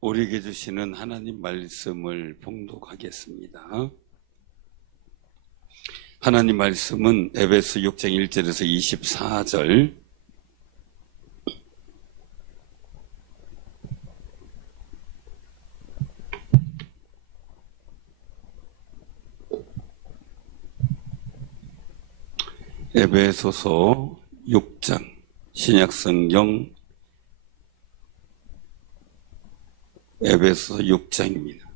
우리에게 주시는 하나님 말씀을 봉독하겠습니다. 하나님 말씀은 에베소 6장 1절에서 24절, 에베소서 6장, 신약성경 에베소 6장입니다.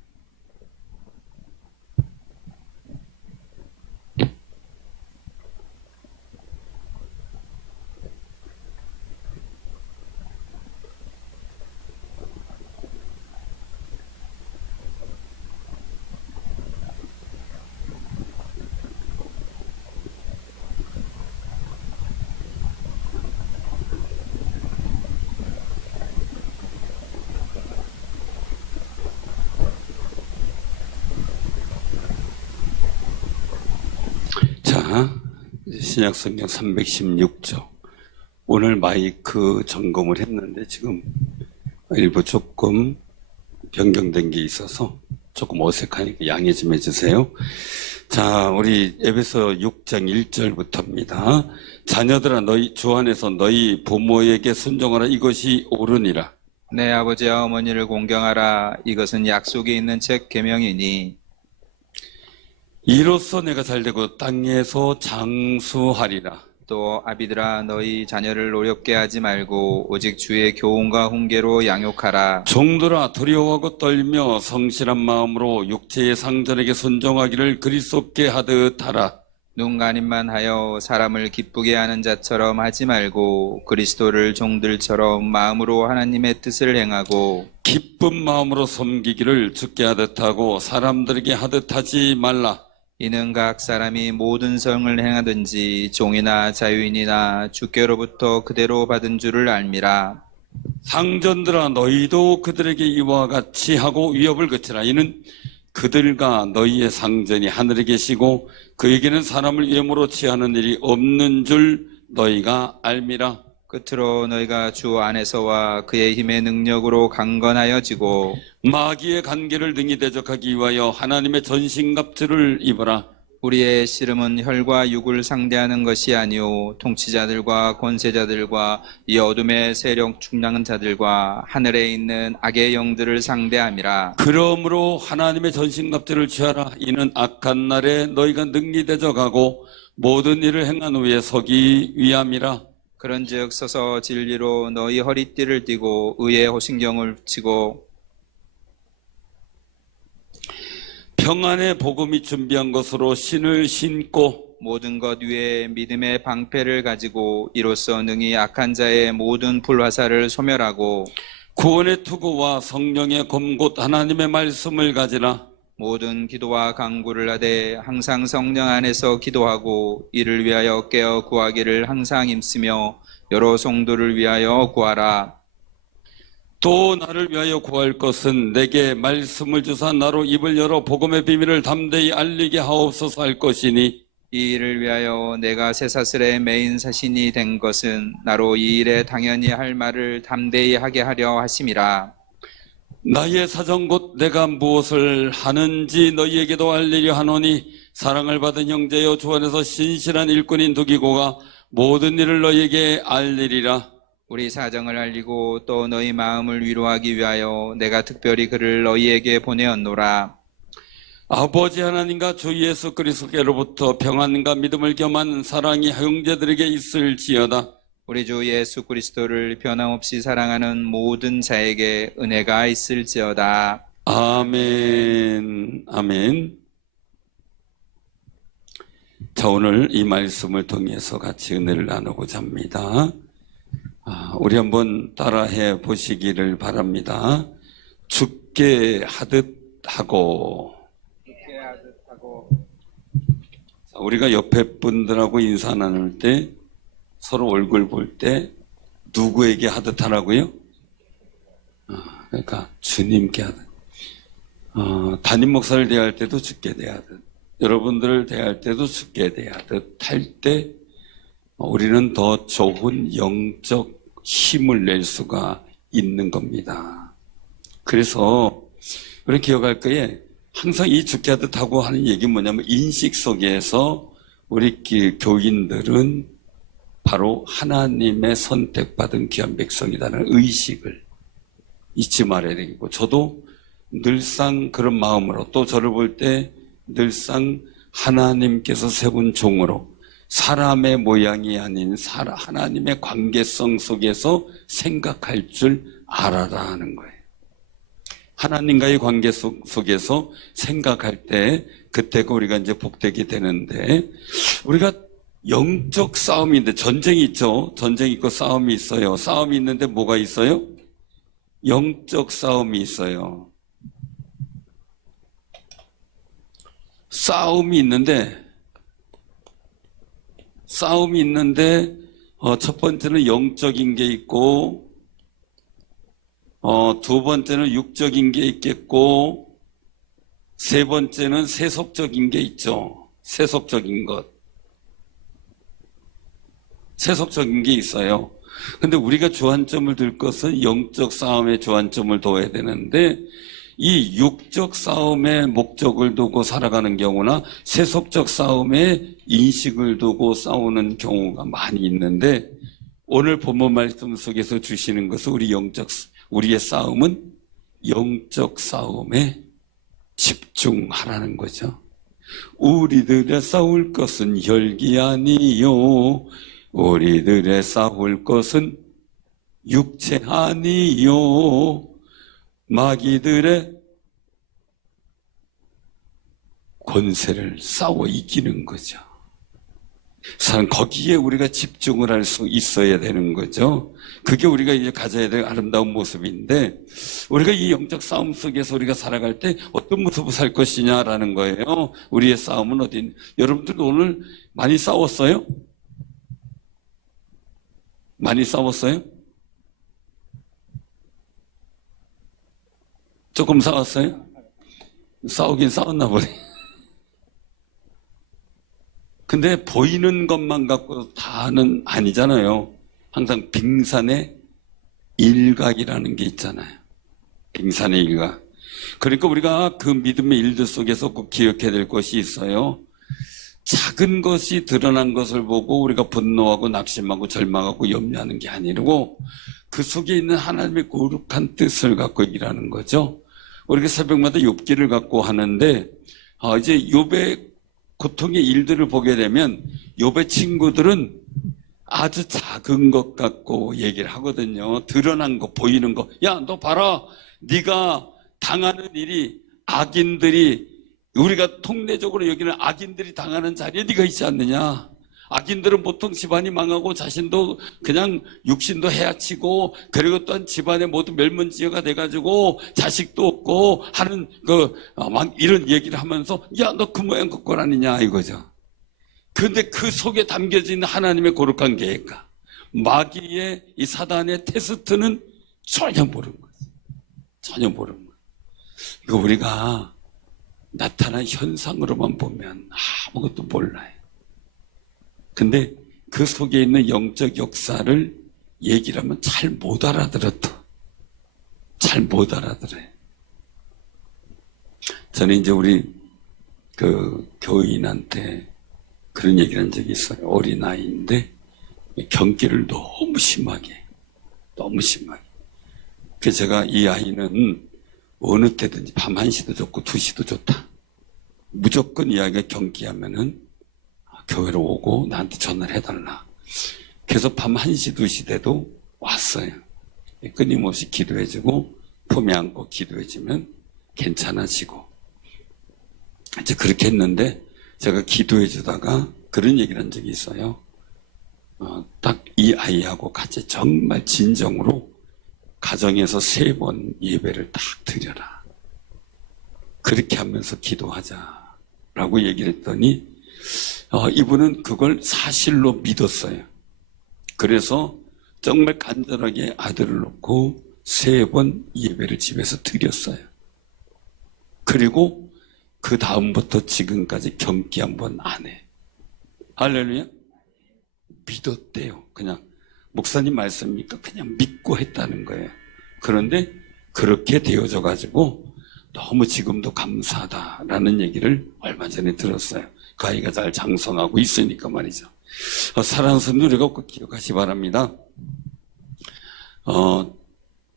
자, 신약성경 316조. 오늘 마이크 점검을 했는데 지금 일부 조금 변경된 게 있어서 조금 어색하니까 양해 좀 해주세요. 자, 우리 에베소 6장 1절부터입니다. 자녀들아, 너희 주 안에서 너희 부모에게 순종하라. 이것이 옳으니라. 내 아버지와 어머니를 공경하라. 이것은 약속이 있는 책 계명이니 이로써 내가 잘되고 땅에서 장수하리라. 또 아비들아 너희 자녀를 노렵게 하지 말고 오직 주의 교훈과 훈계로 양육하라. 종들아, 두려워하고 떨며 성실한 마음으로 육체의 상전에게 순종하기를 그리스도께 하듯 하라. 눈 가림만 하여 사람을 기쁘게 하는 자처럼 하지 말고 그리스도를 종들처럼 마음으로 하나님의 뜻을 행하고 기쁜 마음으로 섬기기를 주께 하듯 하고 사람들에게 하듯 하지 말라. 이는 각 사람이 모든 성을 행하든지 종이나 자유인이나 주께로부터 그대로 받은 줄을 알미라. 상전들아, 너희도 그들에게 이와 같이 하고 위협을 그치라. 이는 그들과 너희의 상전이 하늘에 계시고 그에게는 사람을 위험으로 취하는 일이 없는 줄 너희가 알미라. 끝으로 너희가 주 안에서와 그의 힘의 능력으로 강건하여지고 마귀의 관계를 능히 대적하기 위하여 하나님의 전신갑주를 입어라. 우리의 씨름은 혈과 육을 상대하는 것이 아니오 통치자들과 권세자들과 이 어둠의 세력 충만한 자들과 하늘에 있는 악의 영들을 상대함이라. 그러므로 하나님의 전신갑주를 취하라. 이는 악한 날에 너희가 능히 대적하고 모든 일을 행한 후에 서기 위함이라. 그런즉 서서 진리로 너희 허리띠를 띠고 의의 호신경을 치고 평안의 복음이 준비한 것으로 신을 신고 모든 것 위에 믿음의 방패를 가지고 이로써 능히 악한 자의 모든 불화살을 소멸하고 구원의 투구와 성령의 검 곧 하나님의 말씀을 가지라. 모든 기도와 간구를 하되 항상 성령 안에서 기도하고 이를 위하여 깨어 구하기를 항상 힘쓰며 여러 성도를 위하여 구하라. 또 나를 위하여 구할 것은 내게 말씀을 주사 나로 입을 열어 복음의 비밀을 담대히 알리게 하옵소서 할 것이니 이 일을 위하여 내가 쇠사슬의 메인 사신이 된 것은 나로 이 일에 당연히 할 말을 담대히 하게 하려 하심이라. 나의 사정 곧 내가 무엇을 하는지 너희에게도 알리려 하노니 사랑을 받은 형제여 주 안에서 신실한 일꾼인 두기고가 모든 일을 너희에게 알리리라. 우리 사정을 알리고 또 너희 마음을 위로하기 위하여 내가 특별히 그를 너희에게 보내었노라. 아버지 하나님과 주 예수 그리스도께로부터 평안과 믿음을 겸한 사랑이 형제들에게 있을지어다. 우리 주 예수 그리스도를 변함없이 사랑하는 모든 자에게 은혜가 있을지어다. 아멘. 아멘. 자, 오늘 이 말씀을 통해서 같이 은혜를 나누고자 합니다. 우리 한번 따라해 보시기를 바랍니다. 죽게 하듯 하고. 우리가 옆에 분들하고 인사 나눌 때 서로 얼굴 볼 때 누구에게 하듯 하라고요? 그러니까 주님께 하듯. 담임 목사를 대할 때도 죽게 대하듯, 여러분들을 대할 때도 죽게 대하듯 할 때 우리는 더 좋은 영적 힘을 낼 수가 있는 겁니다. 그래서 우리 기억할 거에 항상 이 죽게 하듯하고 하는 얘기는 뭐냐면 인식 속에서 우리 교인들은 바로 하나님의 선택받은 귀한 백성이라는 의식을 잊지 말아야 되겠고, 저도 늘상 그런 마음으로, 또 저를 볼 때 늘상 하나님께서 세운 종으로 사람의 모양이 아닌 하나님의 관계성 속에서 생각할 줄 알아라 하는 거예요. 하나님과의 관계 속에서 생각할 때 그때가 우리가 이제 복되게 되는데, 우리가 영적 싸움인데, 전쟁이 있죠. 전쟁이 있고 싸움이 있어요. 싸움이 있는데 뭐가 있어요? 영적 싸움이 있어요. 싸움이 있는데 첫 번째는 영적인 게 있고, 두 번째는 육적인 게 있겠고, 세 번째는 세속적인 게 있죠. 세속적인 것. 세속적인 게 있어요. 근데 우리가 주안점을 둘 것은 영적 싸움에 주안점을 둬야 되는데, 이 육적 싸움의 목적을 두고 살아가는 경우나 세속적 싸움에 인식을 두고 싸우는 경우가 많이 있는데, 오늘 본문 말씀 속에서 주시는 것은 우리의 싸움은 영적 싸움에 집중하라는 거죠. 우리들의 싸울 것은 혈기 아니요, 우리들의 싸울 것은 육체 아니요, 마귀들의 권세를 싸워 이기는 거죠. 거기에 우리가 집중을 할 수 있어야 되는 거죠. 그게 우리가 이제 가져야 될 아름다운 모습인데, 우리가 이 영적 싸움 속에서 우리가 살아갈 때 어떤 모습을 살 것이냐라는 거예요. 우리의 싸움은 어디? 여러분들도 오늘 많이 싸웠어요? 많이 싸웠어요? 조금 싸웠어요? 싸우긴 싸웠나 보네. 근데 보이는 것만 갖고 다는 아니잖아요. 항상 빙산의 일각이라는 게 있잖아요. 빙산의 일각. 그러니까 우리가 그 믿음의 일들 속에서 꼭 기억해야 될 것이 있어요. 작은 것이 드러난 것을 보고 우리가 분노하고 낙심하고 절망하고 염려하는 게 아니고, 그 속에 있는 하나님의 거룩한 뜻을 갖고 일하는 거죠. 우리가 새벽마다 욥기를 갖고 하는데, 이제 욥의 고통의 일들을 보게 되면 욥의 친구들은 아주 작은 것 갖고 얘기를 하거든요. 드러난 거, 보이는 거. 야, 너 봐라. 네가 당하는 일이 악인들이, 우리가 통례적으로 여기는 악인들이 당하는 자리에 네가 있지 않느냐. 악인들은 보통 집안이 망하고 자신도 그냥 육신도 헤아치고, 그리고 또한 집안의 모두 멸문지어가 돼가지고 자식도 없고 하는 막 이런 얘기를 하면서, 야, 너 그 모양 그 꼴 아니냐 이거죠. 근데 그 속에 담겨진 하나님의 거룩한 계획과 마귀의 이 사단의 테스트는 전혀 모르는 거죠. 전혀 모르는 거예요. 이거 우리가 나타난 현상으로만 보면 아무것도 몰라요. 근데 그 속에 있는 영적 역사를 얘기를 하면 잘 못 알아들어도. 잘 못 알아들어요. 저는 이제 우리 교인한테 그런 얘기를 한 적이 있어요. 어린아이인데 경기를 너무 심하게. 그래서 제가 이 아이는 어느 때든지 밤 1시도 좋고 2시도 좋다. 무조건 이 아이가 경기하면은 교회로 오고 나한테 전화를 해달라. 그래서 밤 1시, 2시 돼도 왔어요. 끊임없이 기도해주고 품에 안고 기도해주면 괜찮아지고. 이제 그렇게 했는데, 제가 기도해주다가 그런 얘기를 한 적이 있어요. 딱 이 아이하고 같이 정말 진정으로 가정에서 3번 예배를 딱 드려라. 그렇게 하면서 기도하자라고 얘기를 했더니 이분은 그걸 사실로 믿었어요. 그래서 정말 간절하게 아들을 놓고 3번 예배를 집에서 드렸어요. 그리고 그 다음부터 지금까지 경기 한 번 안 해. 할렐루야. 믿었대요. 그냥 목사님 말씀이니까 그냥 믿고 했다는 거예요. 그런데 그렇게 되어져 가지고 너무 지금도 감사하다라는 얘기를 얼마 전에 들었어요. 그 아이가 잘 장성하고 있으니까 말이죠. 사랑하는 성도 우리가 꼭 기억하시 바랍니다.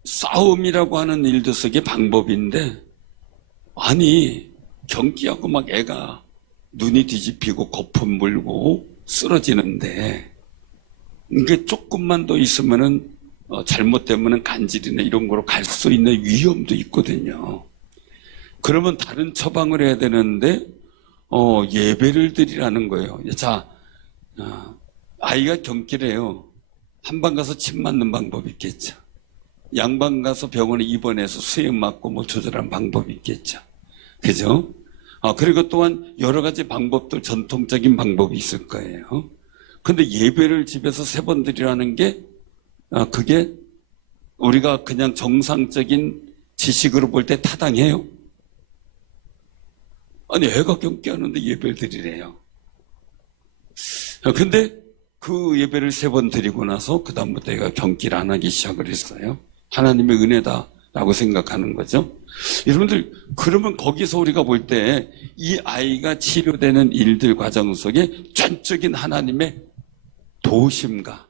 싸움이라고 하는 일도 속에 방법인데, 아니 경기하고 막 애가 눈이 뒤집히고 거품 물고 쓰러지는데, 이게 조금만 더 있으면은 잘못되면은 간질이나 이런 거로 갈 수 있는 위험도 있거든요. 그러면 다른 처방을 해야 되는데 예배를 드리라는 거예요. 자, 아이가 경기래요. 한방 가서 침 맞는 방법이 있겠죠. 양방 가서 병원에 입원해서 수액 맞고 뭐 조절하는 방법이 있겠죠. 그죠? 그리고 또한 여러 가지 방법들, 전통적인 방법이 있을 거예요. 근데 예배를 집에서 3번 드리라는 게, 그게 우리가 그냥 정상적인 지식으로 볼 때 타당해요? 아니, 애가 경기하는데 예배를 드리래요. 근데 그 예배를 3번 드리고 나서 그다음부터 애가 경기를 안 하기 시작을 했어요. 하나님의 은혜다라고 생각하는 거죠. 여러분들, 그러면 거기서 우리가 볼 때 이 아이가 치료되는 일들 과정 속에 전적인 하나님의 도우심과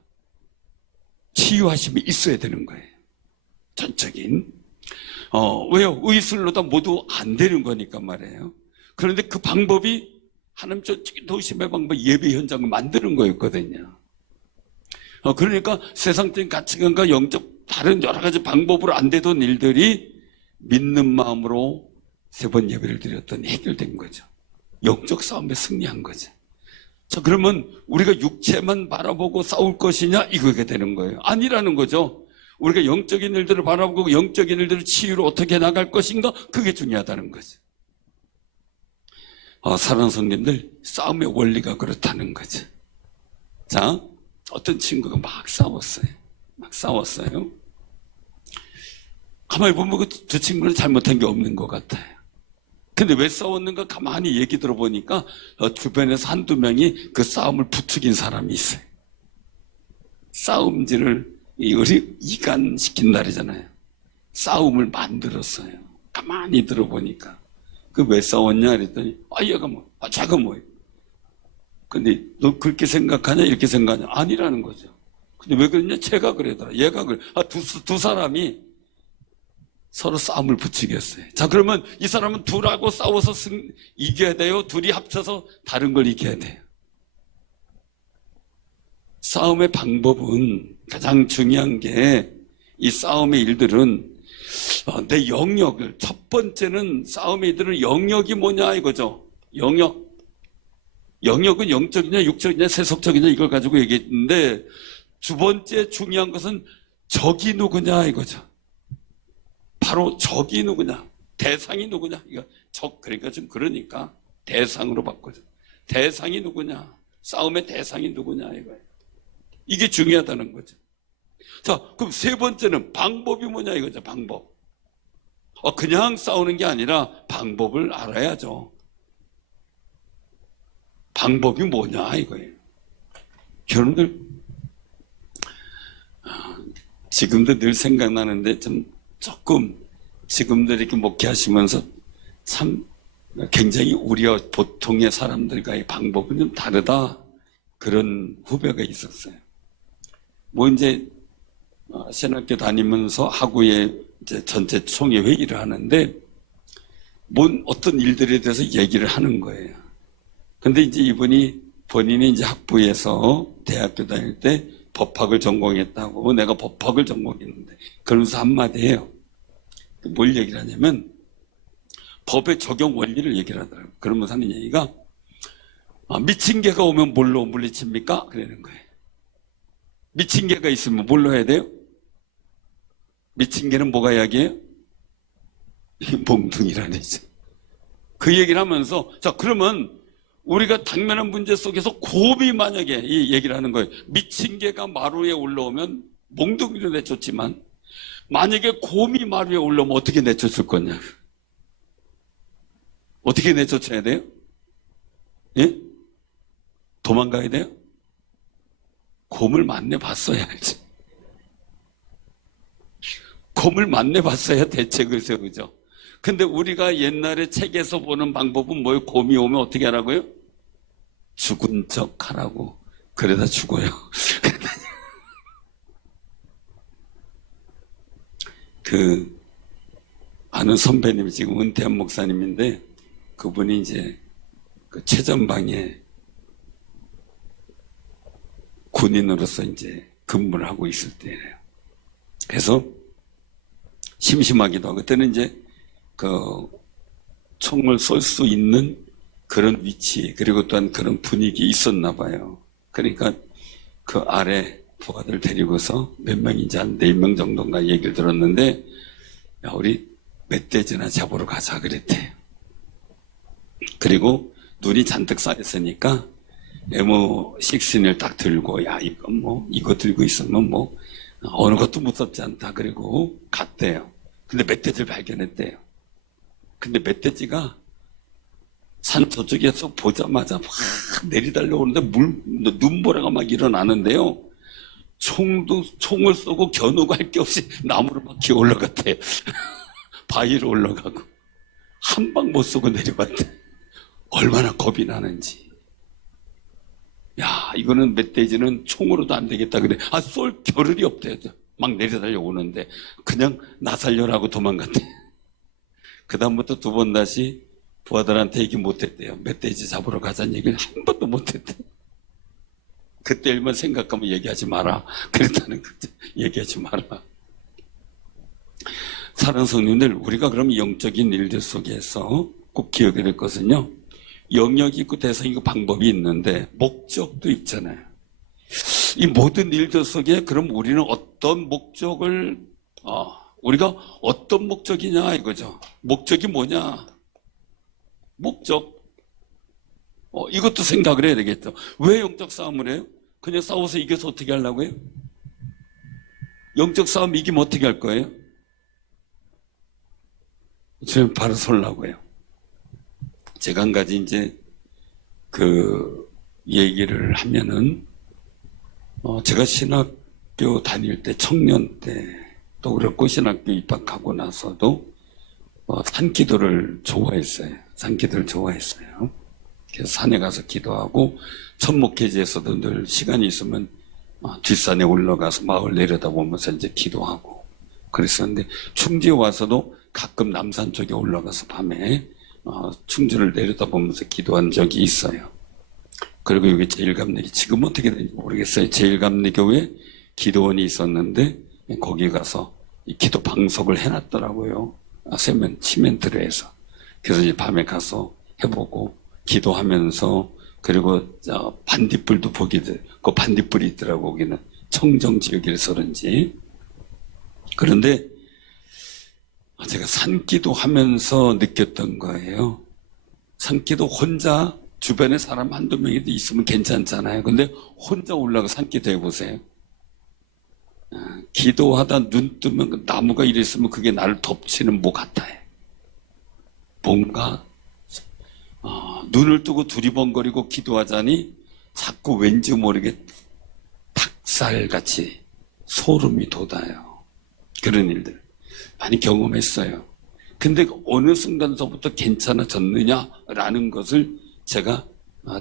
치유하심이 있어야 되는 거예요. 전적인. 왜요? 의술로다 모두 안 되는 거니까 말이에요. 그런데 그 방법이 하나님 전적인 도우심의 방법, 예배 현장을 만드는 거였거든요. 그러니까 세상적인 가치관과 영적 다른 여러 가지 방법으로 안 되던 일들이 믿는 마음으로 3번 예배를 드렸더니 해결된 거죠. 영적 싸움에 승리한 거죠. 자, 그러면 우리가 육체만 바라보고 싸울 것이냐, 이거게 되는 거예요. 아니라는 거죠. 우리가 영적인 일들을 바라보고 영적인 일들을 치유로 어떻게 나갈 것인가, 그게 중요하다는 거죠. 사랑하는 성님들, 싸움의 원리가 그렇다는 거죠. 자, 어떤 친구가 막 싸웠어요. 가만히 보면 그 친구는 잘못한 게 없는 것 같아요. 근데 왜 싸웠는가 가만히 얘기 들어보니까 주변에서 한두 명이 그 싸움을 부추긴 사람이 있어요. 싸움질을 이간시킨 날이잖아요. 싸움을 만들었어요. 가만히 들어보니까. 그 왜 싸웠냐 그랬더니, 얘가 자가 뭐예요? 근데 너 그렇게 생각하냐 이렇게 생각하냐? 아니라는 거죠. 근데 왜 그랬냐? 쟤가 그러더라. 얘가 그래. 두 사람이 서로 싸움을 붙이겠어요. 자, 그러면 이 사람은 둘하고 싸워서 이겨야 돼요? 둘이 합쳐서 다른 걸 이겨야 돼요? 싸움의 방법은 가장 중요한 게, 이 싸움의 일들은 내 영역을, 첫 번째는 싸움의 일들은 영역이 뭐냐 이거죠. 영역은 영적이냐 육적이냐 세속적이냐 이걸 가지고 얘기했는데, 두 번째 중요한 것은 적이 누구냐 이거죠. 바로 적이 누구냐, 대상이 누구냐. 이거 그러니까 좀 그러니까 대상으로 바꾸죠. 대상이 누구냐, 싸움의 대상이 누구냐 이거예요. 이게 중요하다는 거죠. 자, 그럼 3번째는 방법이 뭐냐 이거죠. 방법. 그냥 싸우는 게 아니라 방법을 알아야죠. 방법이 뭐냐 이거예요. 여러분들, 지금도 늘 생각나는데 조금 지금도 이렇게 목회하시면서 참 굉장히 우리와 보통의 사람들과의 방법은 좀 다르다, 그런 후배가 있었어요. 이제 신학교 다니면서 하구에 이제 전체 총회 회의를 하는데 어떤 일들에 대해서 얘기를 하는 거예요. 근데 이제 이분이 본인이 이제 학부에서 대학교 다닐 때 법학을 전공했다고, 내가 법학을 전공했는데, 그러면서 한마디 해요. 뭘 얘기를 하냐면 법의 적용 원리를 얘기를 하더라고요. 그러면서 하는 얘기가, 미친 개가 오면 뭘로 물리칩니까? 그러는 거예요. 미친 개가 있으면 뭘로 해야 돼요? 미친 개는 뭐가 이야기해요? 몽둥이라는 얘기죠. 그 얘기를 하면서, 자, 그러면 우리가 당면한 문제 속에서 곰이 만약에 이 얘기를 하는 거예요. 미친 개가 마루에 올라오면 몽둥이로 내쫓지만, 만약에 곰이 마루에 올라오면 어떻게 내쫓을 거냐? 어떻게 내쫓아야 돼요? 예? 도망가야 돼요? 곰을 만나봤어야 알지. 곰을 만나봤어야 대책을 세우죠. 근데 우리가 옛날에 책에서 보는 방법은 뭐예요? 곰이 오면 어떻게 하라고요? 죽은 척 하라고. 그러다 죽어요. 아는 선배님이 지금 은퇴한 목사님인데, 그분이 이제 그 최전방에 군인으로서 이제 근무를 하고 있을 때예요. 그래서 심심하기도 하고, 그때는 이제 그 총을 쏠 수 있는 그런 위치, 그리고 또한 그런 분위기 있었나 봐요. 그러니까 그 아래 부하들 데리고서 몇 명인지 한 4명 정도인가 얘기를 들었는데, 야, 우리 멧돼지나 잡으러 가자 그랬대요. 그리고 눈이 잔뜩 쌓였으니까 M16을 딱 들고, 야, 이거 들고 있으면 어느 것도 무섭지 않다. 그리고 갔대요. 근데 멧돼지를 발견했대요. 근데 멧돼지가 산 저쪽에서 보자마자 막 내리달려오는데 눈보라가 막 일어나는데요. 총을 쏘고 겨누고 할 게 없이 나무로 막 기어 올라갔대요. 바위로 올라가고 한 방 못 쏘고 내려갔대. 얼마나 겁이 나는지. 야, 이거는 멧돼지는 총으로도 안 되겠다 그래. 쏠 겨를이 없대. 막 내려달려 오는데 그냥 나 살려라고 도망갔대. 그 다음부터 2번 다시 부하들한테 얘기 못했대요. 멧돼지 잡으러 가자는 얘기를 한 번도 못했대. 그때 일만 생각하면 얘기하지 마라. 그랬다는 거죠. 얘기하지 마라. 사랑하는 성님들, 우리가 그럼 영적인 일들 속에서 꼭 기억해야 될 것은요, 영역이 있고 대상이 있고 방법이 있는데 목적도 있잖아요. 이 모든 일들 속에 그럼 우리는 어떤 목적을 우리가 어떤 목적이냐 이거죠. 목적이 뭐냐? 목적. 이것도 생각을 해야 되겠죠. 왜 영적 싸움을 해요? 그냥 싸워서 이겨서 어떻게 하려고 해요? 영적 싸움 이기면 어떻게 할 거예요? 지금 바로 설라고 해요. 제가 한 가지 이제 그 얘기를 하면은 제가 신학교 다닐 때, 청년 때 또 그렇고 신학교 입학하고 나서도 산기도를 좋아했어요. 산기도를 좋아했어요. 그래서 산에 가서 기도하고 천목회지에서도 늘 시간이 있으면 뒷산에 올라가서 마을 내려다보면서 이제 기도하고 그랬었는데, 충주에 와서도 가끔 남산 쪽에 올라가서 밤에 충주를 내려다보면서 기도한 적이 있어요. 그리고 여기 제일감리, 지금 어떻게 되는지 모르겠어요. 제일감리교회 기도원이 있었는데 거기 가서 이 기도 방석을 해놨더라고요. 시멘트로 해서. 그래서 이제 밤에 가서 해보고 기도하면서, 그리고 반딧불도 그 반딧불이 있더라고. 거기는 청정 지역이라서 그런지. 그런데 제가 산기도 하면서 느꼈던 거예요. 산기도 혼자 주변에 사람 한두 명이도 있으면 괜찮잖아요. 근데 혼자 올라가 산기도 해보세요. 기도하다 눈 뜨면 그 나무가 이래 있으면 그게 나를 덮치는 뭐 같아요. 뭔가 눈을 뜨고 두리번거리고 기도하자니 자꾸 왠지 모르게 닭살같이 소름이 돋아요. 그런 일들 많이 경험했어요. 근데 어느 순간서부터 괜찮아졌느냐라는 것을 제가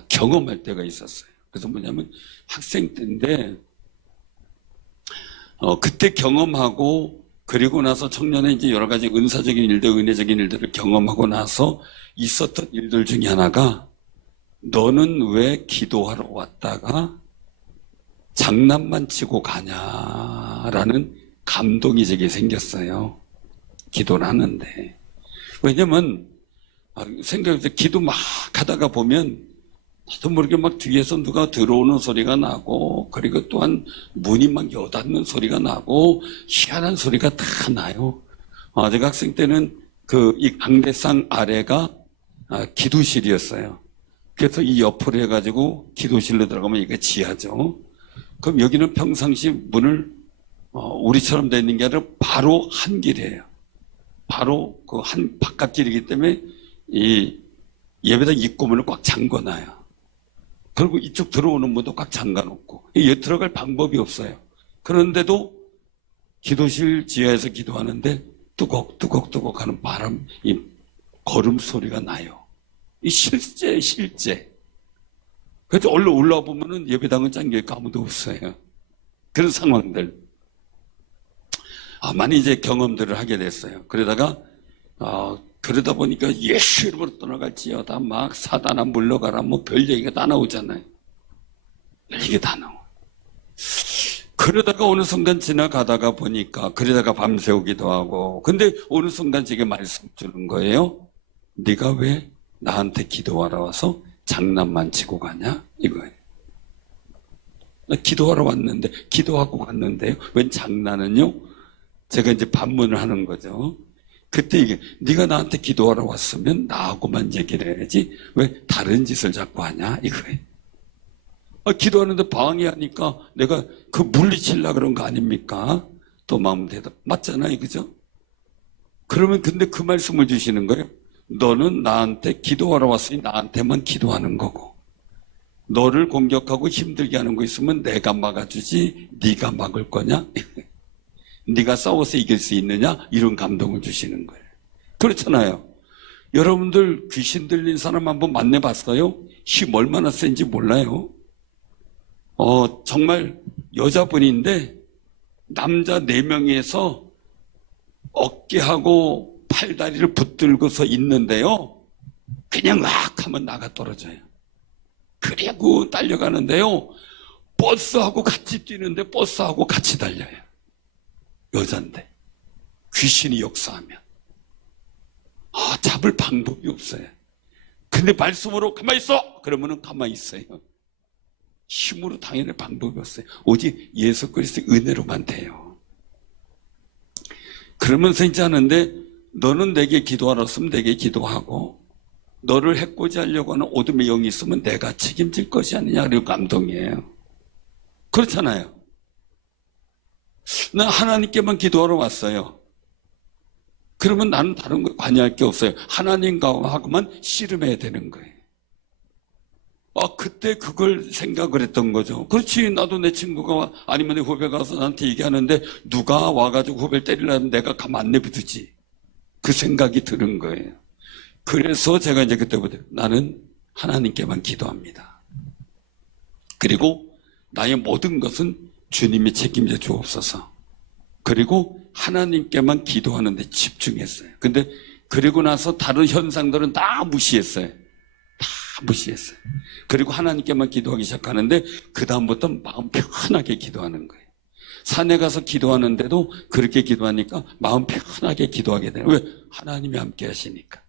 경험할 때가 있었어요. 그래서 뭐냐면 학생 때인데 그때 경험하고, 그리고 나서 청년의 이제 여러 가지 은사적인 일들, 은혜적인 일들을 경험하고 나서 있었던 일들 중에 하나가, 너는 왜 기도하러 왔다가 장난만 치고 가냐라는 감동이 제게 생겼어요. 기도를 하는데. 왜냐면 생각해서 기도 막 하다가 보면 나도 모르게 막 뒤에서 누가 들어오는 소리가 나고, 그리고 또한 문이 막 여닫는 소리가 나고, 희한한 소리가 다 나요. 제가 학생 때는 이 강대상 아래가 기도실이었어요. 그래서 이 옆으로 해가지고 기도실로 들어가면 이게 지하죠. 그럼 여기는 평상시 문을 우리처럼 돼 있는 게 아니라 바로 한 길이에요. 바로 그 한 바깥길이기 때문에 이 예배당 입구문을 꽉 잠궈놔요. 그리고 이쪽 들어오는 문도 꽉 잠가놓고, 들어갈 방법이 없어요. 그런데도 기도실 지하에서 기도하는데 뚜걱뚜걱뚜걱 하는 바람, 이 걸음 소리가 나요. 이 실제. 그래서 얼른 올라와 보면은 예배당은 짱겨있고 아무도 없어요. 그런 상황들. 많이 이제 경험들을 하게 됐어요. 그러다 보니까 예수 이름으로 떠나갈지어다 막 사단아 물러가라 뭐 별 얘기가 다 나오잖아요. 이게 다 나와. 그러다가 어느 순간 지나가다가 보니까 그러다가 밤새우기도 하고 근데 어느 순간 제게 말씀 주는 거예요. 네가 왜 나한테 기도하러 와서 장난만 치고 가냐? 이거예요. 나 기도하러 왔는데 기도하고 갔는데요. 웬 장난은요? 제가 이제 반문을 하는 거죠. 그때 이게 네가 나한테 기도하러 왔으면 나하고만 얘기를 해야지 왜 다른 짓을 자꾸 하냐? 이거예요. 기도하는데 방해하니까 내가 그 물리치려고 그런 거 아닙니까? 또 마음 대답 맞잖아요. 그죠? 그러면 근데 그 말씀을 주시는 거예요. 너는 나한테 기도하러 왔으니 나한테만 기도하는 거고 너를 공격하고 힘들게 하는 거 있으면 내가 막아주지 네가 막을 거냐? 네가 싸워서 이길 수 있느냐? 이런 감동을 주시는 거예요. 그렇잖아요. 여러분들 귀신 들린 사람 한번 만나봤어요? 힘 얼마나 센지 몰라요. 정말 여자분인데 남자 4명이서 어깨하고 팔다리를 붙들고서 있는데요. 그냥 막 하면 나가 떨어져요. 그리고 달려가는데요. 버스하고 같이 뛰는데 버스하고 같이 달려요. 여잔데 귀신이 역사하면 잡을 방법이 없어요. 근데 말씀으로 가만히 있어! 그러면은 가만히 있어요. 힘으로 당연히 방법이 없어요. 오직 예수 그리스도의 은혜로만 돼요. 그러면서 이제 하는데 너는 내게 기도하러 왔으면 내게 기도하고 너를 해코지 하려고 하는 어둠의 영이 있으면 내가 책임질 것이 아니냐. 그리고 감동이에요. 그렇잖아요. 나 하나님께만 기도하러 왔어요. 그러면 나는 다른 거 관여할 게 없어요. 하나님하고만 씨름해야 되는 거예요. 그때 그걸 생각을 했던 거죠. 그렇지, 나도 내 친구가 아니면 내 후배가 와서 나한테 얘기하는데 누가 와가지고 후배를 때리려면 내가 가만 안 내비두지. 그 생각이 드는 거예요. 그래서 제가 이제 그때부터 나는 하나님께만 기도합니다. 그리고 나의 모든 것은 주님이 책임져 주옵소서. 그리고 하나님께만 기도하는 데 집중했어요. 근데 그리고 나서 다른 현상들은 다 무시했어요. 무시했어요. 그리고 하나님께만 기도하기 시작하는데 그 다음부터 마음 편하게 기도하는 거예요. 산에 가서 기도하는데도 그렇게 기도하니까 마음 편하게 기도하게 돼요. 왜? 하나님이 함께 하시니까.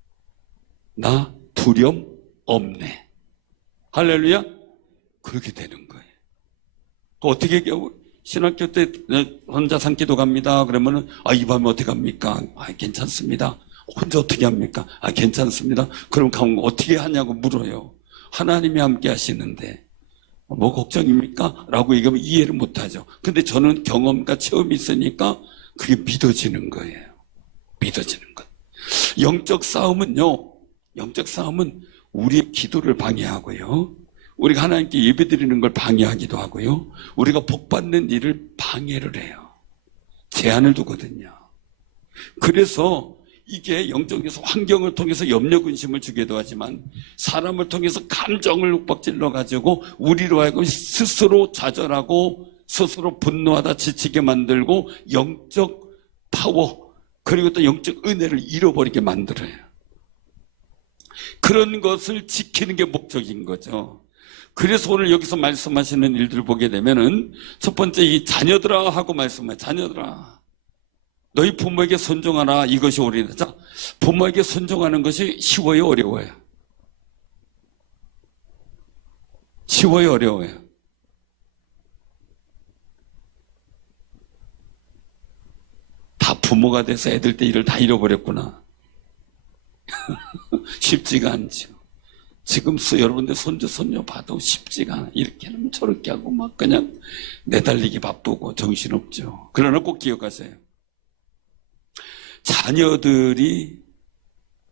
나 두려움 없네. 할렐루야? 그렇게 되는 거예요. 어떻게 신학교 때 혼자 산기도 갑니다. 그러면은 이 밤에 어떻게 합니까? 괜찮습니다. 혼자 어떻게 합니까? 괜찮습니다. 그럼 가면 어떻게 하냐고 물어요. 하나님이 함께 하시는데 뭐 걱정입니까? 라고 얘기하면 이해를 못하죠. 근데 저는 경험과 체험이 있으니까 그게 믿어지는 거예요. 믿어지는 것. 영적 싸움은 우리의 기도를 방해하고요. 우리가 하나님께 예배드리는 걸 방해하기도 하고요. 우리가 복받는 일을 방해를 해요. 제한을 두거든요. 그래서 이게 영적에서 환경을 통해서 염려 근심을 주기도 하지만 사람을 통해서 감정을 윽박질러 가지고 우리로 하여금 스스로 좌절하고 스스로 분노하다 지치게 만들고 영적 파워 그리고 또 영적 은혜를 잃어버리게 만들어요. 그런 것을 지키는 게 목적인 거죠. 그래서 오늘 여기서 말씀하시는 일들을 보게 되면은 첫 번째 이 자녀들아 하고 말씀해요. 자녀들아. 너희 부모에게 순종하라. 이것이 옳으니라. 자, 부모에게 순종하는 것이 쉬워요, 어려워요? 쉬워요, 어려워요? 다 부모가 돼서 애들 때 일을 다 잃어버렸구나. 쉽지가 않죠. 지금 여러분들 손주, 손녀 봐도 쉽지가 않아. 이렇게 하면 저렇게 하고 막 그냥 내달리기 바쁘고 정신없죠. 그러나 꼭 기억하세요. 자녀들이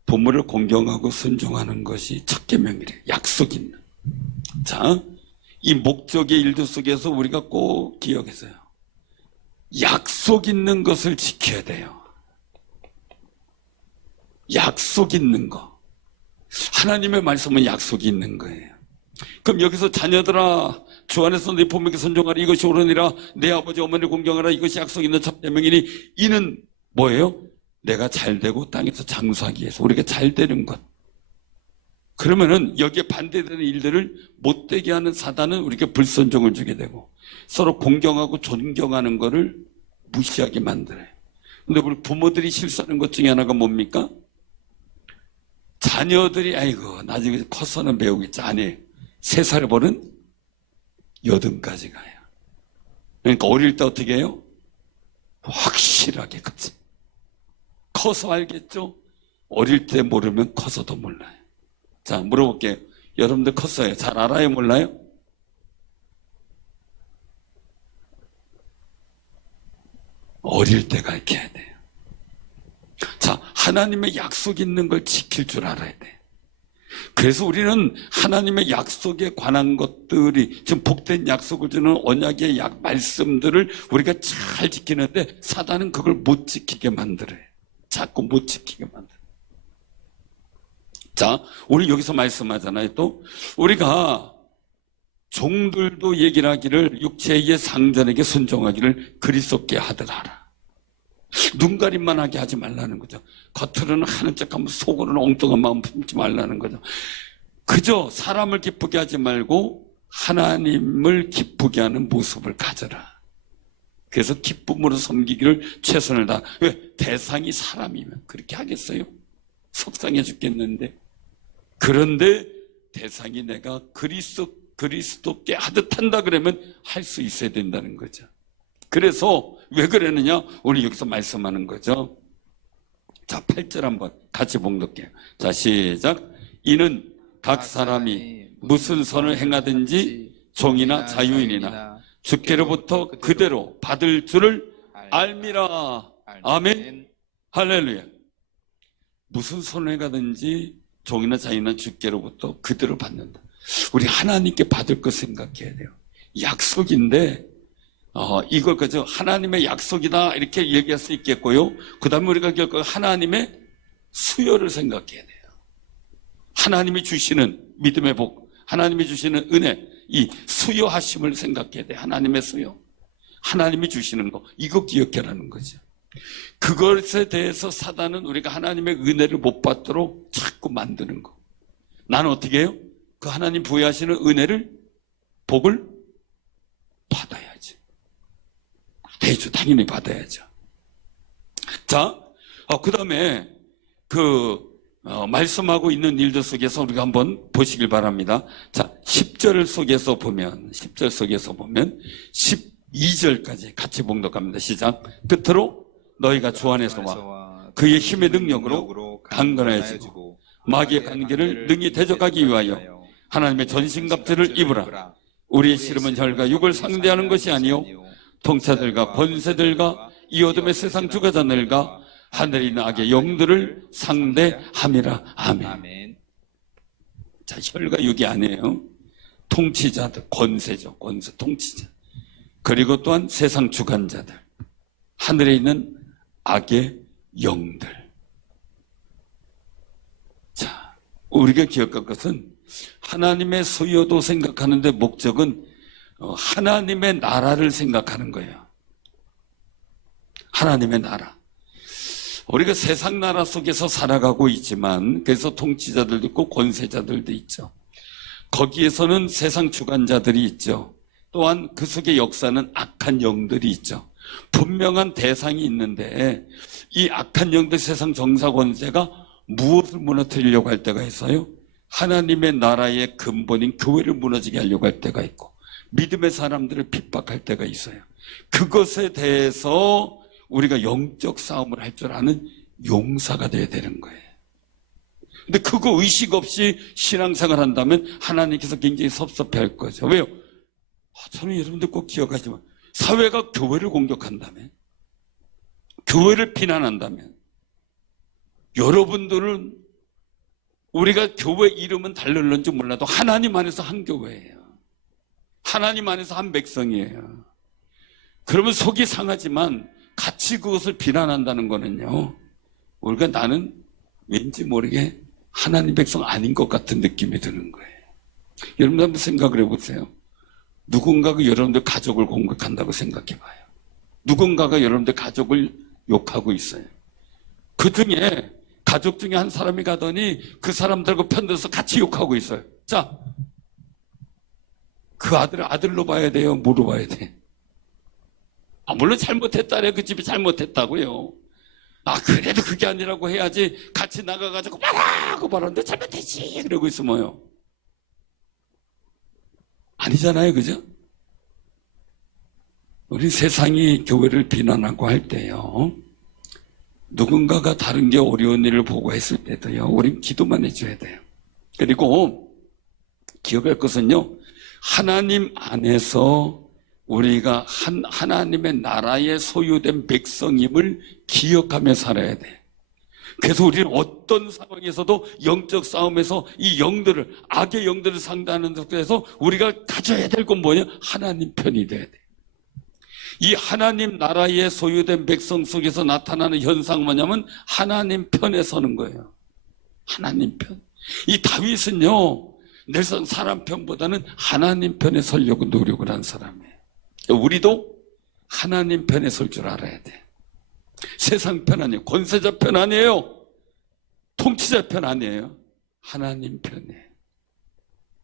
부모를 공경하고 순종하는 것이 첫 계명이래요. 약속 있는. 자, 이 목적의 일들 속에서 우리가 꼭 기억해서요. 약속 있는 것을 지켜야 돼요. 약속 있는 거. 하나님의 말씀은 약속이 있는 거예요. 그럼 여기서 자녀들아 주 안에서 네 부모에게 순종하라 이것이 옳으니라 내 아버지 어머니를 공경하라 이것이 약속 있는 참되명이니 이는 뭐예요? 내가 잘되고 땅에서 장수하기 위해서 우리가 잘되는 것. 그러면은 여기에 반대되는 일들을 못되게 하는 사단은 우리에게 불순종을 주게 되고 서로 공경하고 존경하는 것을 무시하게 만들어요. 근데 우리 부모들이 실수하는 것 중에 하나가 뭡니까? 자녀들이 아이고 나중에 커서는 배우겠지. 아니에요. 3살 버는 80까지 가요. 그러니까 어릴 때 어떻게 해요? 확실하게 그치. 커서 알겠죠? 어릴 때 모르면 커서도 몰라요. 자, 물어볼게요. 여러분들 컸어요. 잘 알아요? 몰라요? 어릴 때 가르쳐야 돼요. 자, 하나님의 약속 있는 걸 지킬 줄 알아야 돼요. 그래서 우리는 하나님의 약속에 관한 것들이 지금 복된 약속을 주는 언약의 말씀들을 우리가 잘 지키는데 사단은 그걸 못 지키게 만들어요. 자꾸 못 지키게 만들어요. 자, 우리 여기서 말씀하잖아요. 또 우리가 종들도 얘기를 하기를 육체의 상전에게 순종하기를 그리스도께 하더라. 눈가림만 하게 하지 말라는 거죠. 겉으로는 하는 척하면 속으로는 엉뚱한 마음 품지 말라는 거죠. 그저 사람을 기쁘게 하지 말고 하나님을 기쁘게 하는 모습을 가져라. 그래서 기쁨으로 섬기기를 최선을 다. 왜? 대상이 사람이면 그렇게 하겠어요? 속상해 죽겠는데. 그런데 대상이 내가 그리스도께 하듯 한다 그러면 할 수 있어야 된다는 거죠. 그래서 왜 그러느냐? 우리 여기서 말씀하는 거죠. 자, 8절 한번 같이 봉독해요. 자, 시작. 이는 각 사람이 무슨 선을 행하든지 종이나 자유인이나 주께로부터 그대로 받을 줄을 알미라. 아멘. 할렐루야. 무슨 선을 행하든지 종이나 자유인이나 주께로부터 그대로 받는다. 우리 하나님께 받을 것 생각해야 돼요. 약속인데 이걸 그저 하나님의 약속이다 이렇게 얘기할 수 있겠고요. 그 다음에 우리가 결국 하나님의 수요를 생각해야 돼요. 하나님이 주시는 믿음의 복, 하나님이 주시는 은혜, 이 수요하심을 생각해야 돼요. 하나님의 수요, 하나님이 주시는 거, 이거 기억해라는 거죠. 그것에 대해서 사단은 우리가 하나님의 은혜를 못 받도록 자꾸 만드는 거. 나는 어떻게 해요? 그 하나님 부여하시는 은혜를, 복을 받아야지. 대주 당연히 받아야죠. 자, 그 다음에 말씀하고 있는 일들 속에서 우리가 한번 보시길 바랍니다. 자, 10절 속에서 보면 12절까지 같이 봉독합니다. 시작. 끝으로 너희가 주 안에서와 그의 힘의 능력으로 강건해지고 마귀의 관계를 능히 대적하기 위하여 하나님의 전신갑주를 입으라. 우리의 씨름은 혈과 육을 상대하는 것이 아니요 통치자들과 권세들과 이 어둠의 세상 주관자들과 하늘에 있는 악의 영들을 상대함이라. 아멘. 자, 혈과 육이 아니에요. 통치자들, 권세죠. 권세, 통치자. 그리고 또한 세상 주관자들, 하늘에 있는 악의 영들. 자, 우리가 기억할 것은 하나님의 소유도 생각하는데 목적은 하나님의 나라를 생각하는 거예요. 하나님의 나라. 우리가 세상 나라 속에서 살아가고 있지만 그래서 통치자들도 있고 권세자들도 있죠. 거기에서는 세상 주관자들이 있죠. 또한 그 속의 역사는 악한 영들이 있죠. 분명한 대상이 있는데 이 악한 영들 세상 정사 권세가 무엇을 무너뜨리려고 할 때가 있어요? 하나님의 나라의 근본인 교회를 무너지게 하려고 할 때가 있고 믿음의 사람들을 핍박할 때가 있어요. 그것에 대해서 우리가 영적 싸움을 할 줄 아는 용사가 돼야 되는 거예요. 근데 그거 의식 없이 신앙생활 한다면 하나님께서 굉장히 섭섭해할 거죠. 왜요? 저는 여러분들 꼭 기억하지만 사회가 교회를 공격한다면, 교회를 비난한다면 여러분들은 우리가 교회 이름은 다를는지 몰라도 하나님 안에서 한 교회예요. 하나님 안에서 한 백성이에요. 그러면 속이 상하지만 같이 그것을 비난한다는 거는요, 우리가 나는 왠지 모르게 하나님 백성 아닌 것 같은 느낌이 드는 거예요. 여러분 한번 생각을 해보세요. 누군가가 여러분들 가족을 공격한다고 생각해봐요. 누군가가 여러분들 가족을 욕하고 있어요. 그 중에 가족 중에 한 사람이 가더니 그 사람들하고 편들어서 같이 욕하고 있어요. 자, 그 아들을 아들로 봐야 돼요? 뭐로 봐야 돼? 물론 잘못했다래. 그 집이 잘못했다고요. 그래도 그게 아니라고 해야지. 같이 나가가지고 말하고 말하는데 잘못했지 그러고 있으면요, 아니잖아요. 그죠? 우리 세상이 교회를 비난하고 할 때요, 누군가가 다른 게 어려운 일을 보고 했을 때도요, 우린 기도만 해줘야 돼요. 그리고 기억할 것은요, 하나님 안에서 우리가 하나님의 나라에 소유된 백성임을 기억하며 살아야 돼. 그래서 우리는 어떤 상황에서도 영적 싸움에서 이 영들을, 악의 영들을 상대하는 데서 우리가 가져야 될 건 뭐냐? 하나님 편이 돼야 돼. 이 하나님 나라에 소유된 백성 속에서 나타나는 현상은 뭐냐면 하나님 편에 서는 거예요. 하나님 편. 이 다윗은요, 늘상 사람 편보다는 하나님 편에 서려고 노력을 한 사람이에요. 우리도 하나님 편에 설 줄 알아야 돼. 세상 편 아니에요. 권세자 편 아니에요. 통치자 편 아니에요. 하나님 편이에요.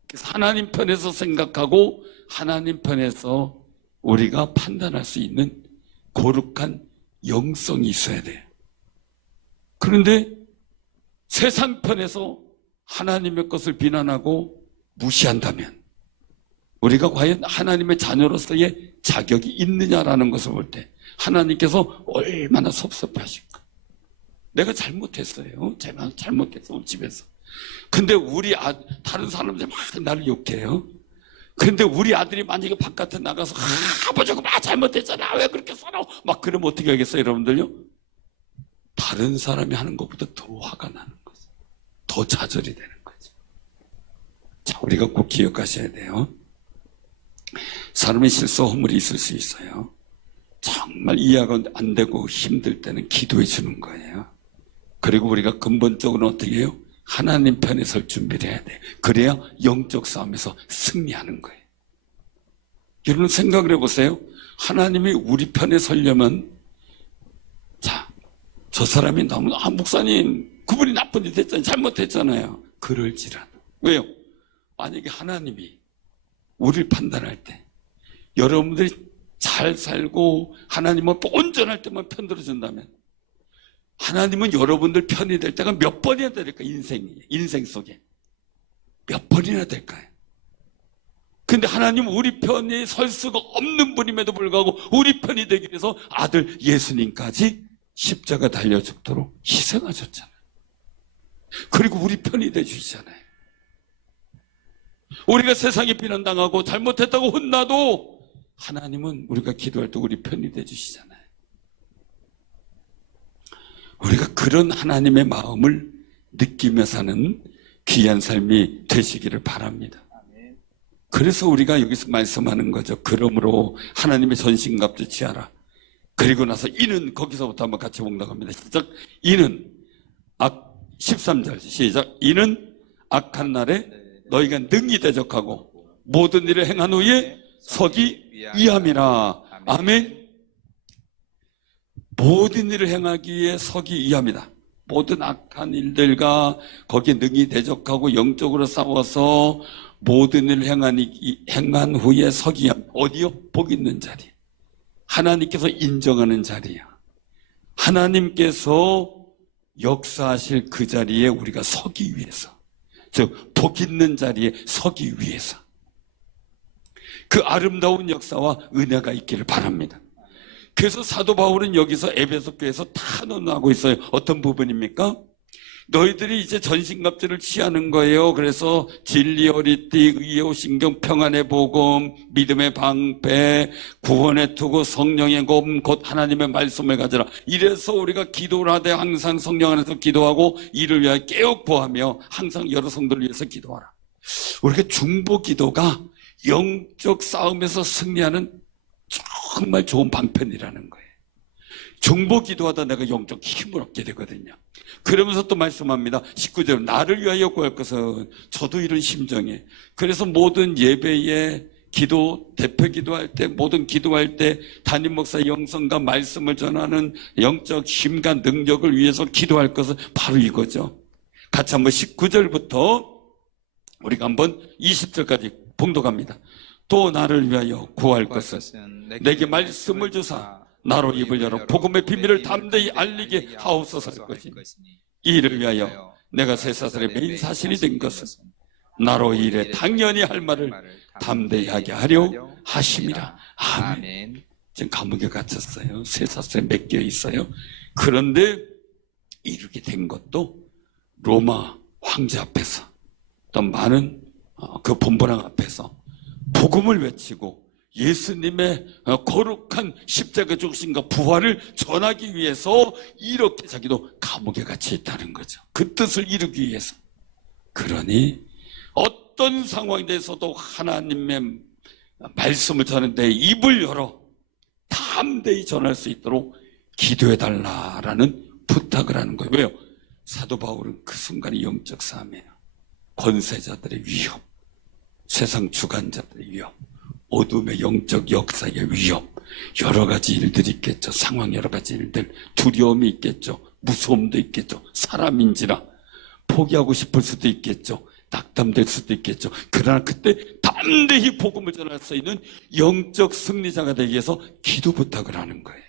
그래서 하나님 편에서 생각하고 하나님 편에서 우리가 판단할 수 있는 거룩한 영성이 있어야 돼요. 그런데 세상 편에서 하나님의 것을 비난하고 무시한다면 우리가 과연 하나님의 자녀로서의 자격이 있느냐라는 것을 볼 때 하나님께서 얼마나 섭섭하실까. 내가 잘못했어요. 제가 잘못했어, 우리 집에서. 근데 다른 사람들이 막 나를 욕해요. 근데 우리 아들이 만약에 바깥에 나가서 아버지가 막 잘못했잖아, 왜 그렇게 살아, 막 그러면 어떻게 하겠어요, 여러분들요? 다른 사람이 하는 것보다 더 화가 나는 거죠. 더 좌절이 되는 거죠. 자, 우리가 꼭 기억하셔야 돼요. 사람의 실수, 허물이 있을 수 있어요. 정말 이해가 안 되고 힘들 때는 기도해 주는 거예요. 그리고 우리가 근본적으로 어떻게 해요? 하나님 편에 설 준비를 해야 돼. 그래야 영적 싸움에서 승리하는 거예요. 여러분 생각을 해보세요. 하나님이 우리 편에 서려면, 자, 저 사람이 너무, 목사님 그분이 나쁜 짓 했잖아요, 잘못했잖아요. 그럴지라도. 왜요? 만약에 하나님이 우리를 판단할 때 여러분들이 잘 살고 하나님은 온전할 때만 편들어준다면 하나님은 여러분들 편이 될 때가 몇 번이나 될까? 인생 속에 몇 번이나 될까요? 근데 하나님은 우리 편에 설 수가 없는 분임에도 불구하고 우리 편이 되기 위해서 아들 예수님까지 십자가 달려 죽도록 희생하셨잖아요. 그리고 우리 편이 되주시잖아요. 우리가 세상에 비난당하고 잘못했다고 혼나도 하나님은 우리가 기도할 때 우리 편이 되주시잖아요. 우리가 그런 하나님의 마음을 느끼며 사는 귀한 삶이 되시기를 바랍니다. 그래서 우리가 여기서 말씀하는 거죠. 그러므로 하나님의 전신갑주 취하라. 그리고 나서 이는, 거기서부터 한번 같이 봉독합니다. 시작. 이는 13절 시작. 이는 악한 날에 너희가 능히 대적하고 모든 일을 행한 후에 서기 위함이라. 아멘. 모든 일을 행하기 위해 서기 위함이다. 모든 악한 일들과 거기에 능히 대적하고 영적으로 싸워서 모든 일을 행한 후에 서기 위함. 어디요? 복 있는 자리. 하나님께서 인정하는 자리야. 하나님께서 역사하실 그 자리에 우리가 서기 위해서, 즉 복 있는 자리에 서기 위해서 그 아름다운 역사와 은혜가 있기를 바랍니다. 그래서 사도 바울은 여기서 에베소 교회에서 탄원하고 있어요. 어떤 부분입니까? 너희들이 이제 전신갑주를 취하는 거예요. 그래서 진리, 어리띠, 의의 신경, 평안의 복음, 믿음의 방패, 구원의 투구, 성령의 검, 곧 하나님의 말씀을 가져라. 이래서 우리가 기도를 하되 항상 성령 안에서 기도하고 이를 위하여 깨우포하며 항상 여러 성도를 위해서 기도하라. 우리가 중보 기도가 영적 싸움에서 승리하는 정말 좋은 방편이라는 거예요. 중보 기도하다 내가 영적 힘을 얻게 되거든요. 그러면서 또 말씀합니다. 19절 나를 위하여 구할 것은 저도 이런 심정에 그래서 모든 예배에 기도, 대표 기도할 때, 모든 기도할 때 담임 목사 영성과 말씀을 전하는 영적 힘과 능력을 위해서 기도할 것은 바로 이거죠. 같이 한번 19절부터 우리가 한번 20절까지 봉독합니다. 또 나를 위하여 구할 것은 내게 말씀을 주사 나로 입을 열어 복음의 비밀을 담대히 알리게 하옵소서 할 것이니 이 일을 위하여 내가 쇠사슬의 메인 사신이 된 것은 나로 이 일에 당연히 할 말을 담대히 하게 하려 하심이라. 아멘. 지금 감옥에 갇혔어요. 쇠사슬에 맡겨 있어요. 그런데 이렇게 된 것도 로마 황제 앞에서 또 많은 그 본부랑 앞에서 복음을 외치고 예수님의 거룩한 십자가 죽으심과 부활을 전하기 위해서 이렇게 자기도 감옥에 갇혀 있다는 거죠. 그 뜻을 이루기 위해서. 그러니 어떤 상황에 대해서도 하나님의 말씀을 전하는데 입을 열어 담대히 전할 수 있도록 기도해달라라는 부탁을 하는 거예요. 왜요? 사도 바울은 그 순간이 영적 싸움이에요. 권세자들의 위협, 세상 주관자들의 위협, 어둠의 영적 역사의 위협, 여러 가지 일들이 있겠죠. 상황 여러 가지 일들, 두려움이 있겠죠. 무서움도 있겠죠. 사람인지라 포기하고 싶을 수도 있겠죠. 낙담될 수도 있겠죠. 그러나 그때 담대히 복음을 전할 수 있는 영적 승리자가 되기 위해서 기도 부탁을 하는 거예요.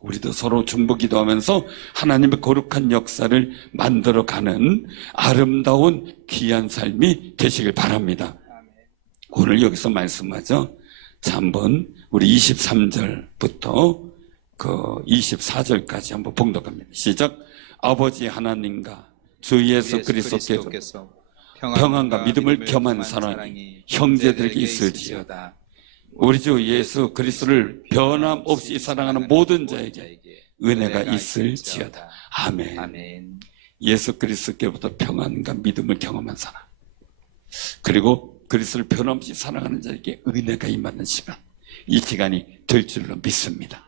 우리도 서로 중보 기도하면서 하나님의 거룩한 역사를 만들어가는 아름다운 귀한 삶이 되시길 바랍니다. 오늘 여기서 말씀하죠. 자, 한번 우리 23절부터 그 24절까지 한번 봉독합니다. 시작. 아버지 하나님과 주 예수 그리스도께서 평안과 믿음을 겸한 사랑이 형제들에게 있을지어다. 우리 주 예수 그리스도를 변함없이 사랑하는 모든 자에게 은혜가 있을지어다. 아멘. 예수 그리스도께부터 평안과 믿음을 경험한 사람, 그리고 그리스도를 변함없이 사랑하는 자에게 은혜가 임하는 시간, 이 시간이 될 줄로 믿습니다.